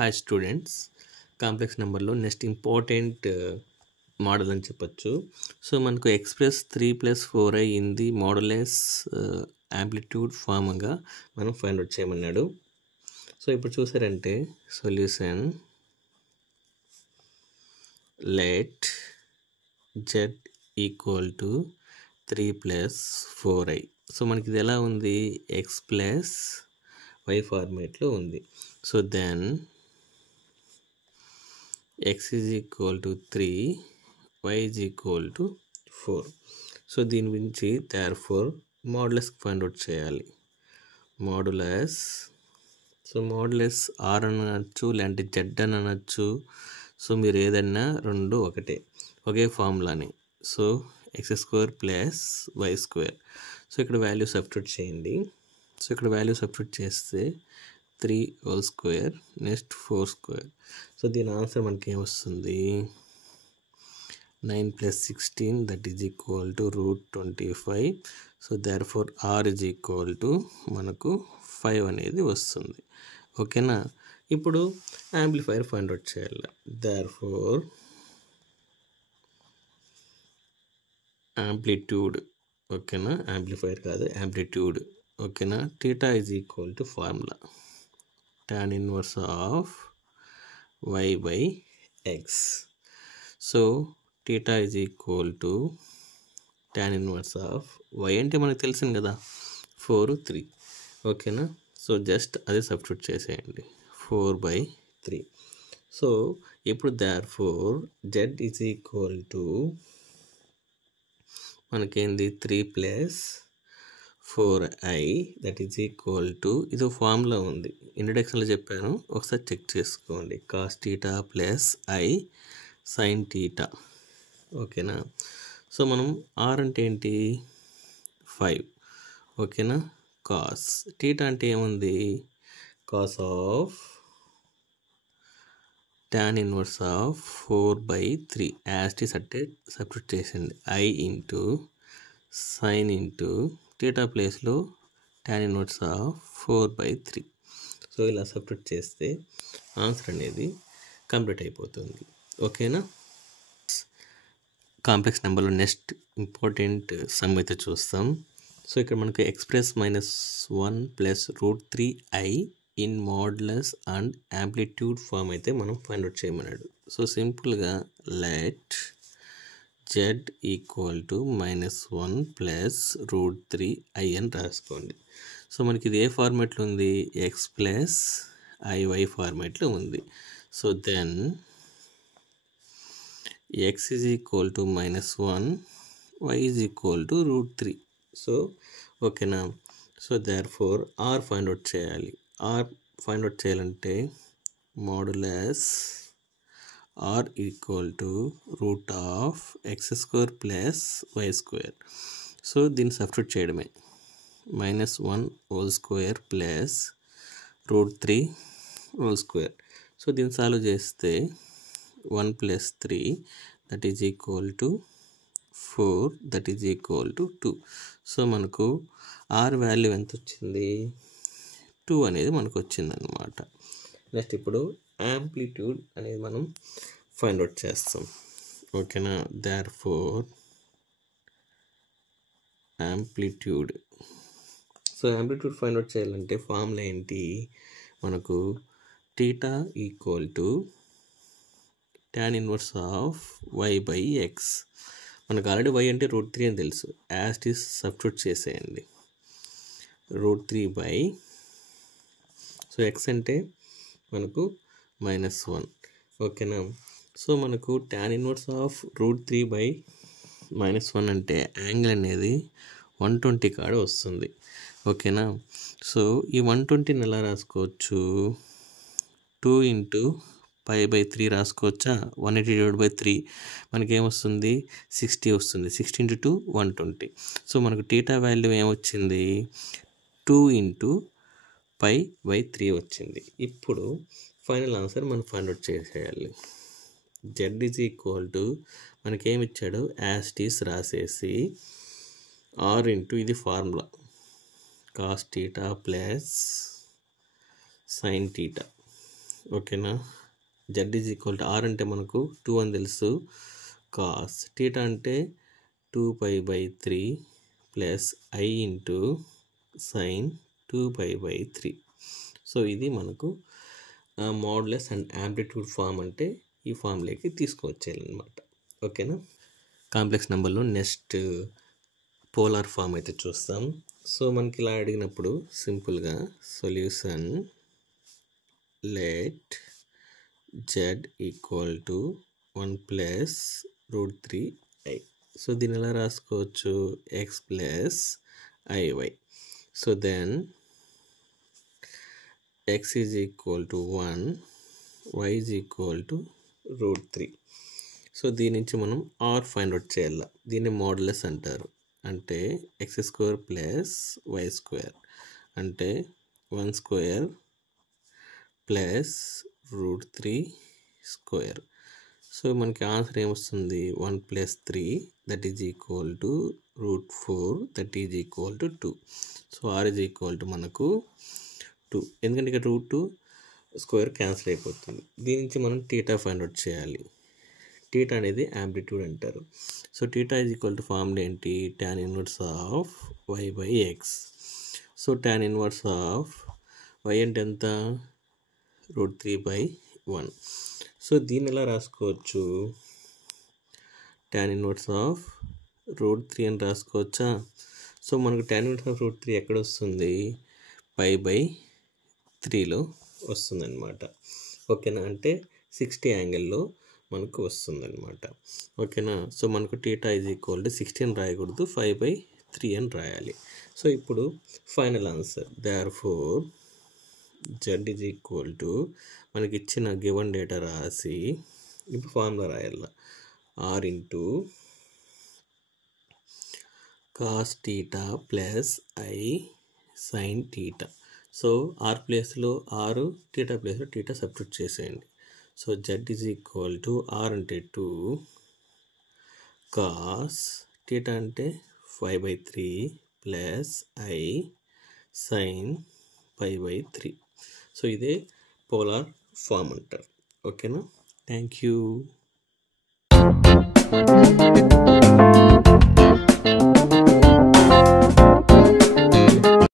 Hi students, complex నెంబర్లో next important model అని చెప్పచ్చు. సో మనకు express 3+4i in the modulus amplitude ఫార్మ్గా మనం ఫైండ్ అవుట్ చేయమన్నాడు. సో ఇప్పుడు చూసారంటే solution let z equal to 3+4i. So మనకి ఇది ఎలా ఉంది, x ప్లస్ y ఫార్మేట్లో ఉంది. So then x is equal to 3, y is equal to 4. So దీని గురించి therefore మోడ్యులస్ ఫైండ్ అవుట్ చేయాలి. మోడ్యులస్, సో మోడ్యులస్ r అని అనొచ్చు, లేదంటే z అని అనొచ్చు. సో మీరు ఏదన్నా రెండు ఒకే ఫార్ములాని. So x² plus y². So ఇక్కడ వాల్యూ సబ్స్టిట్యూట్ చేయండి. సో ఇక్కడ వాల్యూ సబ్స్టిట్యూట్ చేస్తే 3 హోల్ స్క్వేర్ నెక్స్ట్ 4². సో దీని ఆన్సర్ మనకి ఏమొస్తుంది, 9 + 16 that is equal to √25. So therefore r is equal to మనకు 5 అనేది వస్తుంది. ఓకేనా. ఇప్పుడు యాంప్లిఫైర్ ఫైండ్ అవుట్ చేయాలి. దేర్ఫోర్ యాంప్లిట్యూడ్, ఓకేనా, యాంప్లిఫైర్ కాదు యాంప్లిట్యూడ్. ఓకేనా. Theta is equal to formula tan inverse of y by x. So theta is equal to tan inverse of y అంటే మనకు తెలిసింది కదా 4/3. ఓకేనా. సో జస్ట్ అదే సబ్స్టిట్యూట్ చేసేయండి, 4/3. సో ఇప్పుడు therefore z is equal to మనకేంది 3 + 4i that is equal to, ఇది ఫార్ములా ఉంది, ఇంట్రడక్షన్లో చెప్పాను, ఒకసారి చెక్ చేసుకోండి. cos θ plus i sin θ. ఓకేనా. సో మనం r అంటే ఏంటి 5. ఓకేనా. cos θ అంటే ఏముంది, cos of tan inverse of 4/3 as it is అంటే సబ్స్టిట్యూట్ చేసింది, i ఇంటూ sin ఇంటూ θ ప్లేస్లో tan ఇన్వర్స్ ఆఫ్ 4/3. సో ఇలా సబ్స్టిట్యూట్ చేస్తే ఆన్సర్ అనేది కంప్లీట్ అయిపోతుంది. ఓకేనా. కాంప్లెక్స్ నెంబర్లో నెక్స్ట్ ఇంపార్టెంట్ సమ్ అయితే చూస్తాం. సో ఇక్కడ మనకు express -1 + √3i in modulus and amplitude form అయితే మనం ఫైండ్ అవుట్ చేయమన్నాడు. సో సింపుల్గా let z equal to -1 + √3i అని రాసుకోండి. సో మనకి ఇది ఏ ఫార్మేట్లో ఉంది, x ప్లస్ iy ఫార్మేట్లో ఉంది. So then x is equal to -1, y is equal to √3. So ఓకేనా. So therefore r find out చేయాలి. r ఫైండ్ అవుట్ చేయాలంటే modulus r equal to √x² plus y². So దీన్ని substitute చేయడమే, -1 whole square plus √3 whole square. So దీన్ని solve చేస్తే 1 + 3 that is equal to 4 that is equal to 2. So మనకు r value ఎంత వచ్చింది, 2 అనేది మనకు వచ్చిందన్నమాట. నెక్స్ట్ ఇప్పుడు యాంప్లిట్యూడ్ అనేది మనం ఫైండ్ అవుట్ చేస్తాం. ఓకేనా. Therefore amplitude, so amplitude find out చేయాలంటే ఫార్ములా ఏంటి, మనకు θ equal to tan inverse of y/x. మనకు ఆల్రెడీ y అంటే √3 అని తెలుసు, యాజ్ ఇట్ ఈస్ సబ్స్టిట్యూట్ చేసేయండి, √3/, సో x అంటే మనకు -1. ఓకేనా. సో మనకు tan ఇన్వర్స్ ఆఫ్ √3/-1 అంటే యాంగిల్ అనేది 120 కాడ వస్తుంది. ఓకేనా. సో ఈ 120ని ఎలా రాసుకోవచ్చు, 2 × π/3 రాసుకోవచ్చా, 180/3 మనకేమొస్తుంది 60 వస్తుంది. 60 × 2 120. సో మనకు θ వాల్యూ ఏమొచ్చింది, 2 × π/3 వచ్చింది. ఇప్పుడు ఫైనల్ ఆన్సర్ మనం ఫైండ్ అవుట్ చేసేయాలి. z ఈజ్ ఈక్వల్ టు మనకేమి ఇచ్చాడు, యాజ్ ఇట్ ఈస్ రాసేసి r ఇంటూ ఇది ఫార్ములా cos θ ప్లస్ sin θ. ఓకేనా. Z is equal to r అంటే మనకు 2 అని తెలుసు, కాస్ టీటా అంటే 2π/3 plus i into sine 2π/3. So ఇది మనకు మోడ్యులస్ అండ్ యాంప్లిట్యూడ్ ఫామ్ అంటే ఈ ఫామ్లోకి తీసుకొచ్చేయాలన్నమాట. ఓకేనా. కాంప్లెక్స్ నెంబర్లో నెక్స్ట్ పోలార్ ఫామ్ అయితే చూస్తాం. సో మనకి ఇలా అడిగినప్పుడు సింపుల్గా solution let Z equal to 1 plus √3i. So దీన్ని ఎలా రాసుకోవచ్చు, x plus i y. So then x is equal to 1, y is equal to √3. So దీని నుంచి మనం ఆర్ ఫైండ్ అవుట్ చేయాలి. దీన్ని మోడ్యులస్ అంటారు. అంటే x² ప్లస్ y² అంటే 1² ప్లస్ √3². సో మనకి ఆన్సర్ ఏమొస్తుంది, 1 plus 3 that is equal to √4 that is equal to 2. So R is equal to మనకు 2, ఎందుకంటే ఇక్కడ √2² క్యాన్సిల్ అయిపోతుంది. దీని నుంచి మనం టీటా ఫైండ్ అవుట్ చేయాలి. టీటా అనేది యాంప్లిట్యూడ్ అంటారు. So theta is equal to formula ఏంటి, tan inverse of y/x. So tan inverse of y అంటే ఎంత, √3/1. సో దీన్ని ఎలా రాసుకోవచ్చు, tan ఇన్వర్స్ ఆఫ్ √3 అని రాసుకోవచ్చా. సో మనకు tan ఇన్వర్స్ ఆఫ్ √3 ఎక్కడ వస్తుంది, π/3లో వస్తుందన్నమాట. ఓకేనా. అంటే 60 యాంగిల్లో మనకు వస్తుందన్నమాట. ఓకేనా. సో మనకు టీటా ఈజ్ ఈక్వల్ టు 60 అని రాయకూడదు, 5/3 అని రాయాలి. సో ఇప్పుడు final answer therefore z is equal to మనకి ఇచ్చిన గివన్ డేటా రాసి ఇప్పుడు ఫార్ములా రాయాల, r into cos theta plus i sine theta. So r ప్లేస్లో ఆరు, టీటా ప్లేస్లో టీటా సబ్స్టిట్యూట్ చేసేయండి. So z is equal to r అంటే 2 కాస్ టీటా అంటే 5/3 ప్లస్ ఐ సైన్ π/3. సో ఇదే పోలార్ ఫామ్ అంటారు. ఓకేనా. Thank you.